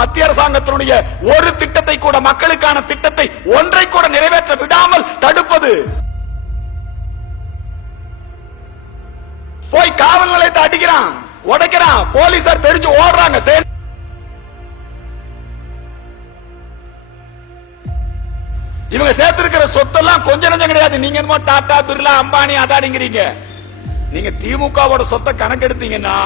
மத்திய அரசாங்கத்தினுடைய ஒரு திட்டத்தை கூட, மக்களுக்கான திட்டத்தை ஒன்றை கூட நிறைவேற்ற விடாமல் தடுப்பது. போய் காவல் நிலையத்தை அடிக்கிறான், உடைக்கிறான், போலீசார் தெரிஞ்சு ஓடுறாங்க. இவங்க சேர்த்திருக்கிற சொத்தெல்லாம் கொஞ்ச நஞ்சம் கிடையாது. நீங்க என்னமோ டாடா, பிர்லா, அம்பானி, அதானிங்கிறீங்க. நீங்க திமுகவோட சொத்தை கணக்கெடுத்தீங்கன்னா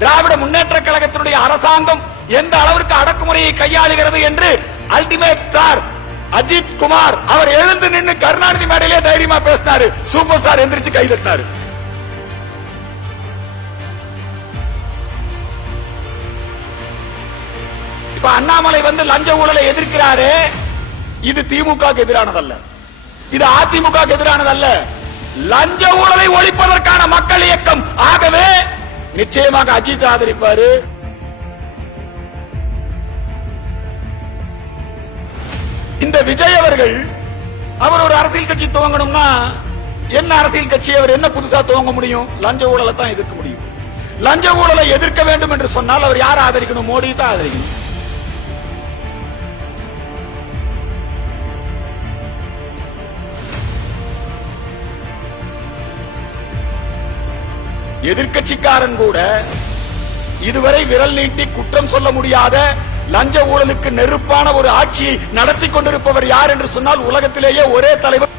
திராவிட முன்னேற்ற கழகத்தினுடைய அரசாங்கம் எந்த அளவிற்கு அடக்குமுறையை கையாளுகிறது என்று அல்டிமேட் ஸ்டார் அஜித் குமார் அவர் எழுந்து நின்று கருணாநிதி மேடையிலே தைரியமா பேசினாரு. சூப்பர் ஸ்டார் எந்திரிச்சு கை தட்டினாரு. இப்ப அண்ணாமலை வந்து லஞ்ச ஊழலை எதிர்க்கிறாரு. இது திமுக எதிரானதல்ல, இது அதிமுக எதிரானதல்ல, லஞ்ச ஊழலை ஒழிப்பதற்கான மக்கள் இயக்கம். ஆகவே நிச்சயமாக அஜித் ஆதரிப்பாரு. இந்த விஜய் அவர்கள் அவர் ஒரு அரசியல் கட்சி துவங்கணும்னா என்ன அரசியல் கட்சி, அவர் என்ன புதுசா துவங்க முடியும்? லஞ்ச ஊழலை தான் எதிர்க்க முடியும். லஞ்ச ஊழலை எதிர்க்க வேண்டும் என்று சொன்னால் அவர் யாரை ஆதரிக்கணும்? மோடி தான் ஆதரிக்கணும். எதிர்கட்சிக்காரன் கூட இதுவரை விரல் நீட்டி குற்றம் சொல்ல முடியாத லஞ்ச ஊழலுக்கு நெருப்பான ஒரு ஆட்சியை நடத்தி கொண்டிருப்பவர் யார் என்று சொன்னால் உலகத்திலேயே ஒரே தலைவர்